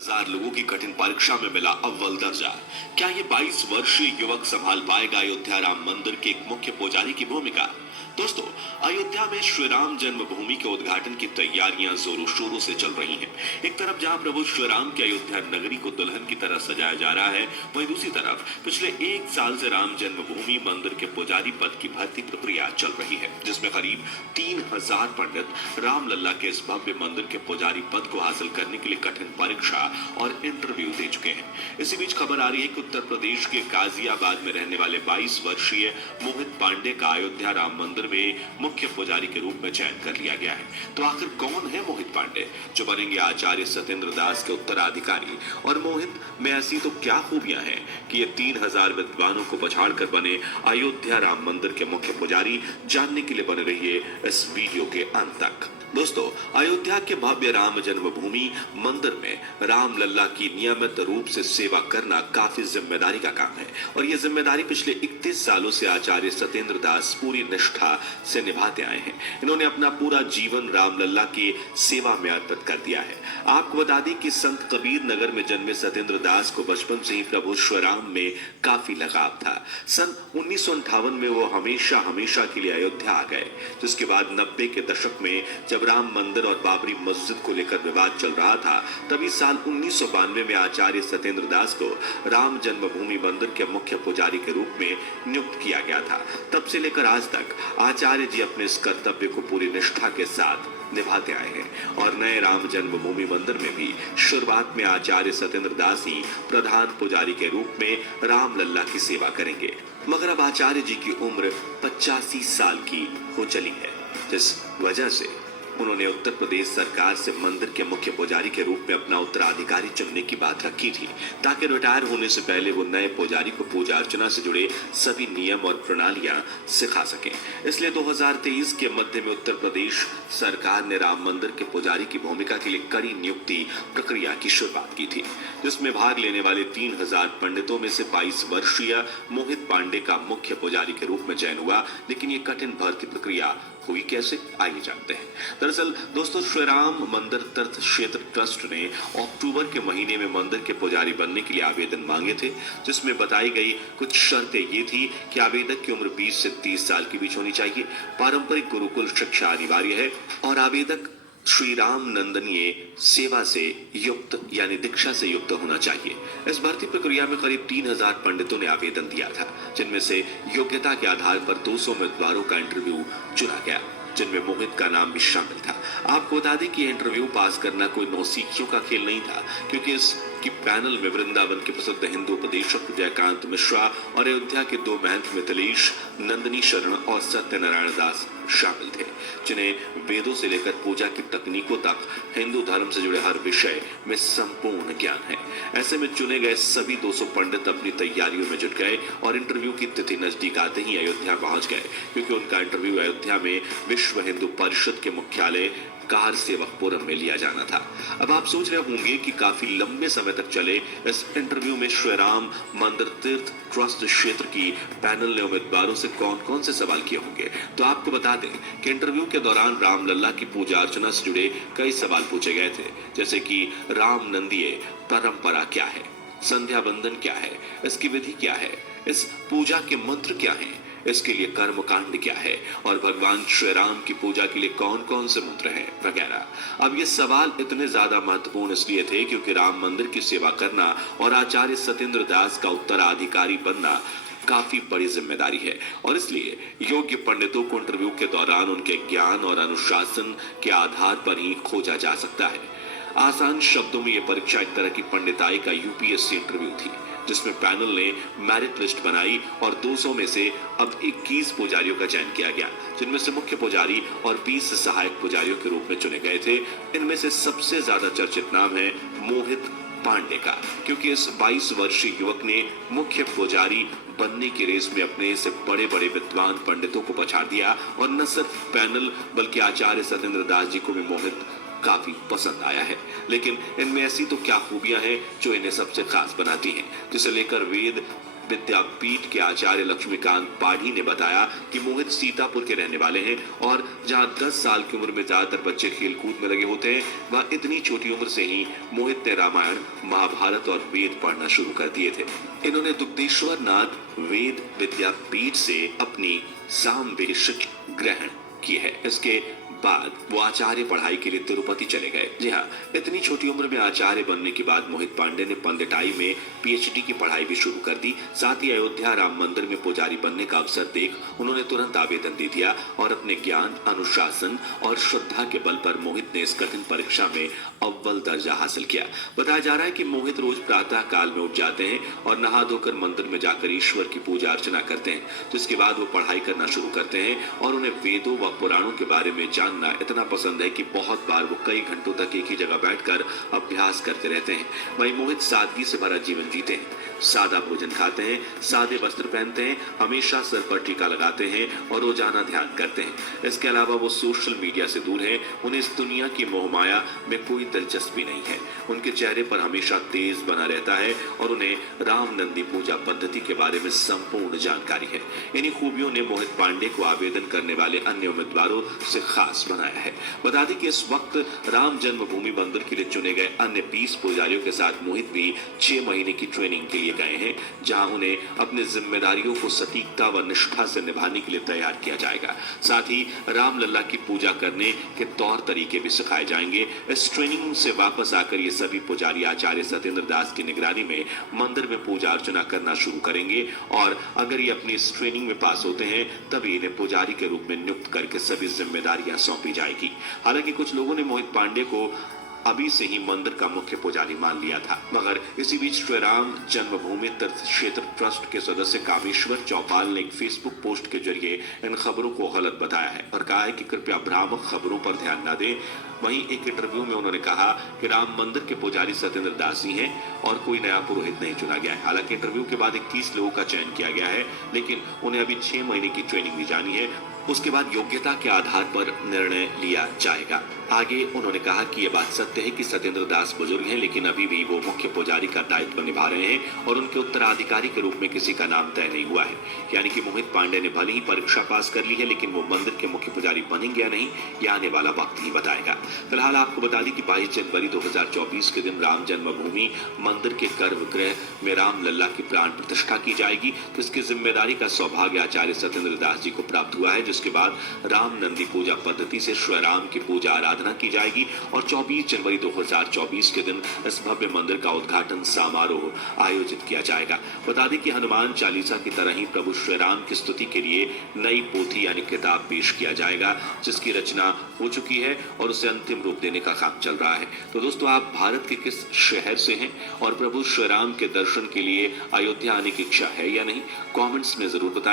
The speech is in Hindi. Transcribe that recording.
हजार लोगों की कठिन परीक्षा में मिला अव्वल दर्जा। क्या ये 22 वर्षीय युवक संभाल पाएगा अयोध्या राम मंदिर के एक मुख्य पुजारी की भूमिका? दोस्तों, अयोध्या में श्री राम जन्मभूमि के उद्घाटन की तैयारियां जोरों शोरों से चल रही हैं। एक तरफ जहां प्रभु श्री राम की अयोध्या नगरी को दुल्हन की तरह सजाया जा रहा है, वहीं दूसरी तरफ पिछले एक साल से राम जन्मभूमि मंदिर के पुजारी पद की भर्ती प्रक्रिया चल रही है, जिसमें करीब 3000 पंडित रामलला के इस भव्य मंदिर के पुजारी पद को हासिल करने के लिए कठिन परीक्षा और इंटरव्यू दे चुके हैं। इसी बीच खबर आ रही है कि उत्तर प्रदेश के गाजियाबाद में रहने वाले 22 वर्षीय मोहित पांडे का अयोध्या राम मंदिर में मुख्य पुजारी के रूप में चयन कर लिया गया है। तो आखिर कौन है मोहित पांडे, जो बनेंगे आचार्य सत्येंद्र दास के उत्तराधिकारी? और मोहित में ऐसी तो क्या खूबियां हैं कि ये 3000 विद्वानों को पछाड़ कर बने अयोध्या राम मंदिर के मुख्य पुजारी? जानने के लिए बने रहिए इस वीडियो के अंत तक। दोस्तों, अयोध्या के भव्य राम जन्मभूमि मंदिर में राम लल्ला की नियमित रूप से सेवा करना काफी जिम्मेदारी का काम है और ये जिम्मेदारी पिछले 31 सालों से आचार्य सत्येंद्र दास पूरी निष्ठा से निभाते आए हैं। इन्होंने अपना पूरा जीवन राम लल्ला की सेवा में अर्पित कर दिया है। आपको बता दें कि संत कबीर नगर में जन्मे सत्येंद्र दास को बचपन से ही प्रभु श्री राम में काफी लगाव था। सन 1958 में वो हमेशा के लिए अयोध्या आ गए, जिसके बाद 90 के दशक में जब राम मंदिर और बाबरी मस्जिद को लेकर विवाद चल रहा था, तभी साल 1992 में आचार्य सत्येंद्र दास को राम जन्मभूमि मंदिर के मुख्य पुजारी के रूप में नियुक्त किया गया था। तब से लेकर आज तक आचार्य जी अपने इस कर्तव्य को पूरी निष्ठा के साथ निभाते आए हैं और नए राम जन्मभूमि मंदिर में भी शुरुआत में आचार्य सत्येंद्र दास ही प्रधान पुजारी के रूप में राम लल्ला की सेवा करेंगे। मगर अब आचार्य जी की उम्र 85 साल की हो चली है, जिस वजह से उन्होंने उत्तर प्रदेश सरकार से मंदिर के मुख्य पुजारी के रूप में अपना उत्तराधिकारी चुनने की बात रखी थी, ताकि रिटायर होने से पहले वो नए पुजारी को पूजा अर्चना से जुड़े सभी नियम और प्रणालियां सिखा सकें। इसलिए 2023 के मध्य में उत्तर प्रदेश सरकार ने राम मंदिर के पुजारी की भूमिका के लिए कड़ी नियुक्ति प्रक्रिया की शुरुआत की थी, जिसमें भाग लेने वाले 3000 पंडितों में से 22 वर्षीय मोहित पांडे का मुख्य पुजारी के रूप में चयन हुआ। लेकिन ये कठिन भर्ती प्रक्रिया हुई कैसे, आइए जानते हैं। दरअसल दोस्तों, श्री राम मंदिर तीर्थ क्षेत्र ट्रस्ट ने अक्टूबर के महीने में मंदिर के पुजारी बनने के लिए आवेदन मांगे थे, जिसमें बताई गई कुछ शर्तें ये थी कि आवेदक की उम्र 20 से 30 साल के बीच होनी चाहिए, पारंपरिक गुरुकुल शिक्षा अनिवार्य है और आवेदक श्री राम नंदनीय सेवा से युक्त यानी दीक्षा से युक्त होना चाहिए। इस भर्ती प्रक्रिया में करीब 3000 पंडितों ने आवेदन दिया था, जिनमें से योग्यता के आधार पर 200 उम्मीदवारों का इंटरव्यू चुना गया, जिनमें मोहित का नाम भी शामिल था। आपको बता दें कि इंटरव्यू पास करना कोई नौसिखियों का खेल नहीं था, क्योंकि इसकी पैनल में वृंदावन के प्रसिद्ध हिंदू उपदेशक जयकांत मिश्रा और अयोध्या के 2 महंत मिथिलेश नंदनी शरण और सत्यनारायण दास शामिल थे, जिन्हें वेदों से लेकर पूजा की तकनीकों तक हिंदू धर्म से जुड़े हर विषय में संपूर्ण ज्ञान है। ऐसे में चुने गए सभी 200 पंडित अपनी तैयारियों में जुट गए और इंटरव्यू की तिथि नजदीक आते ही अयोध्या पहुंच गए, क्योंकि उनका इंटरव्यू अयोध्या में विश्व हिंदू परिषद के मुख्यालय कार सेवकपुरम में लिया जाना था। अब आप सोच रहे होंगे कि काफी लंबे समय तक चले इस इंटरव्यू में श्री राम मंदिर तीर्थ ट्रस्ट क्षेत्र की पैनल ने उम्मीदवारों से कौन-कौन से सवाल किए होंगे। तो आपको बता दें कि इंटरव्यू के दौरान राम लल्ला की पूजा अर्चना से जुड़े कई सवाल पूछे गए थे, जैसे कि राम नंदीय परंपरा क्या है, संध्या बंदन क्या है, इसकी विधि क्या है, इस पूजा के मंत्र क्या है, इसके लिए कर्म कांड क्या है और भगवान श्री राम की पूजा के लिए कौन-कौन से मंत्र हैं वगैरह। अब ये सवाल इतने ज्यादा महत्वपूर्ण इसलिए थे क्योंकि राम मंदिर की सेवा करना और आचार्य सत्येंद्र दास का उत्तराधिकारी बनना काफी बड़ी जिम्मेदारी है और इसलिए योग्य पंडितों को इंटरव्यू के दौरान उनके ज्ञान और अनुशासन के आधार पर ही खोजा जा सकता है। आसान शब्दों में यह परीक्षा एक तरह की पंडिताई का यूपीएससी इंटरव्यू थी, जिसमें पैनल ने मेरिट लिस्ट बनाई और 200 में से अब 21 पुजारियों का चयन किया गया, जिनमें से मुख्य पुजारी और 20 सहायक पुजारियों के रूप में चुने गए थे। इनमें से सबसे ज्यादा चर्चित नाम है मोहित पांडे का, क्योंकि इस 22 वर्षीय युवक ने मुख्य पुजारी बनने की रेस में अपने से बड़े बड़े विद्वान पंडितों को पछाड़ दिया और न सिर्फ पैनल बल्कि आचार्य सत्येंद्र दास जी को भी मोहित काफी पसंद आया है। लेकिन इनमें ऐसी तो क्या खूबियां हैं जो इन्हें सबसे खास बनाती हैं, जिसे लेकर वेद विद्यापीठ के आचार्य लक्ष्मीकांत पाढ़ी ने बताया कि मोहित सीतापुर के रहने वाले हैं और जहां 10 साल की उम्र में ज्यादातर बच्चे खेलकूद में लगे होते हैं, वह इतनी छोटी उम्र से ही मोहित ने रामायण, महाभारत और वेद पढ़ना शुरू कर दिए थे। इन्होंने दुग्धेश्वर नाथ वेद विद्यापीठ से अपनी सामवेद शिक्षा ग्रहण की है। इसके बाद वो आचार्य पढ़ाई के लिए तिरुपति चले गए। जी हाँ, इतनी छोटी उम्र में आचार्य बनने के बाद मोहित पांडे ने पंडिताई में पीएचडी की पढ़ाई भी शुरू कर दी। साथ ही अयोध्या राम मंदिर में पुजारी बनने का अवसर देख उन्होंने तुरंत आवेदन दे दिया और अपने ज्ञान, अनुशासन और श्रद्धा के बल पर मोहित ने इस कठिन परीक्षा में अव्वल दर्जा हासिल किया। बताया जा रहा है कि मोहित रोज प्रातः काल में उठ जाते हैं और नहा धोकर मंदिर में जाकर ईश्वर की पूजा अर्चना करते हैं। जिसके बाद वो पढ़ाई करना शुरू करते हैं और उन्हें वेदों व पुराणों के बारे में जानना इतना पसंद है कि बहुत बार वो कई घंटों तक एक ही जगह बैठकर अभ्यास करते रहते हैं। वहीं मोहित सादगी से भरा जीवन जीते हैं, सादा भोजन खाते हैं, सादे वस्त्र पहनते हैं, हमेशा सर पर टीका लगाते हैं और रोजाना ध्यान करते हैं। इसके अलावा वो सोशल मीडिया से दूर हैं। उन्हें इस दुनिया की मोहमाया में कोई दिलचस्पी नहीं है। उनके चेहरे पर हमेशा तेज बना रहता है और उन्हें राम नंदी पूजा पद्धति के बारे में संपूर्ण जानकारी है। इन्हीं खूबियों ने मोहित पांडे को आवेदन करने वाले अन्य उम्मीदवारों से खास बनाया है। बता दें कि इस वक्त राम जन्मभूमि मंदिर के लिए चुने गए अन्य 20 पुजारियों के साथ मोहित भी 6 महीने की ट्रेनिंग के लिए गए हैं, जहां उन्हें अपनी जिम्मेदारियों को सटीकता व निष्ठा से निभाने के लिए तैयार किया जाएगा। साथ ही रामलला की पूजा करने के तौर तरीके भी सिखाए जाएंगे। इस ट्रेनिंग से वापस आकर ये सभी पुजारी आचार्य सत्येंद्र दास की निगरानी में मंदिर में पूजा अर्चना करना शुरू करेंगे और अगर ये अपनी इस ट्रेनिंग में पास होते हैं तभी इन्हें पुजारी के रूप में नियुक्त करके सभी जिम्मेदारियां सौंपी जाएगी। हालांकि कुछ लोगों ने मोहित पांडे को अभी से ही मंदिर का मुख्य पुजारी मान लिया था, मगर इसी बीच श्री राम जन्मभूमि तीर्थ क्षेत्र ट्रस्ट के सदस्य कामेश्वर चौपाल ने एक फेसबुक पोस्ट के जरिए इन खबरों को गलत बताया है और कहा है कि कृपया भ्रामक खबरों पर ध्यान न दें। वहीं एक इंटरव्यू में उन्होंने कहा कि राम मंदिर के पुजारी सत्येंद्र दास ही हैं और कोई नया पुरोहित नहीं चुना गया है। हालांकि इंटरव्यू के बाद 21 लोगों का चयन किया गया है, लेकिन उन्हें अभी 6 महीने की ट्रेनिंग दी जानी है। उसके बाद योग्यता के आधार पर निर्णय लिया जाएगा। आगे उन्होंने कहा कि यह बात सत्य है कि सत्येंद्र दास बुजुर्ग हैं, लेकिन अभी भी वो मुख्य पुजारी का दायित्व निभा रहे हैं और उनके उत्तराधिकारी के रूप में किसी का नाम तय नहीं हुआ है। यानी कि मोहित पांडे ने भले ही परीक्षा पास कर ली है, लेकिन वो मंदिर के मुख्य पुजारी बनेंगे या नहीं, यह आने वाला वक्त ही बताएगा। फिलहाल आपको बता दें कि 22 जनवरी 2024 के दिन राम जन्मभूमि मंदिर के गर्भगृह में रामलला की प्राण प्रतिष्ठा की जाएगी। तो इसकी जिम्मेदारी का सौभाग्य आचार्य सत्येंद्र दास जी को प्राप्त हुआ है, जिसके बाद राम नंदी पूजा पद्धति से श्री राम की पूजा आराधना की जाएगी और 24 जनवरी 2024 के दिन इस भव्य मंदिर का उद्घाटन समारोह आयोजित किया जाएगा। बता दें कि हनुमान चालीसा की तरह ही प्रभु श्री राम की स्तुति के लिए नई पोथी यानी किताब पेश किया जाएगा, जिसकी रचना हो चुकी है और उसे अंतिम रूप देने का काम चल रहा है। तो दोस्तों, आप भारत के किस शहर से हैं और प्रभु श्री राम के दर्शन के लिए अयोध्या आने की इच्छा है या नहीं, कमेंट्स में जरूर बताएं।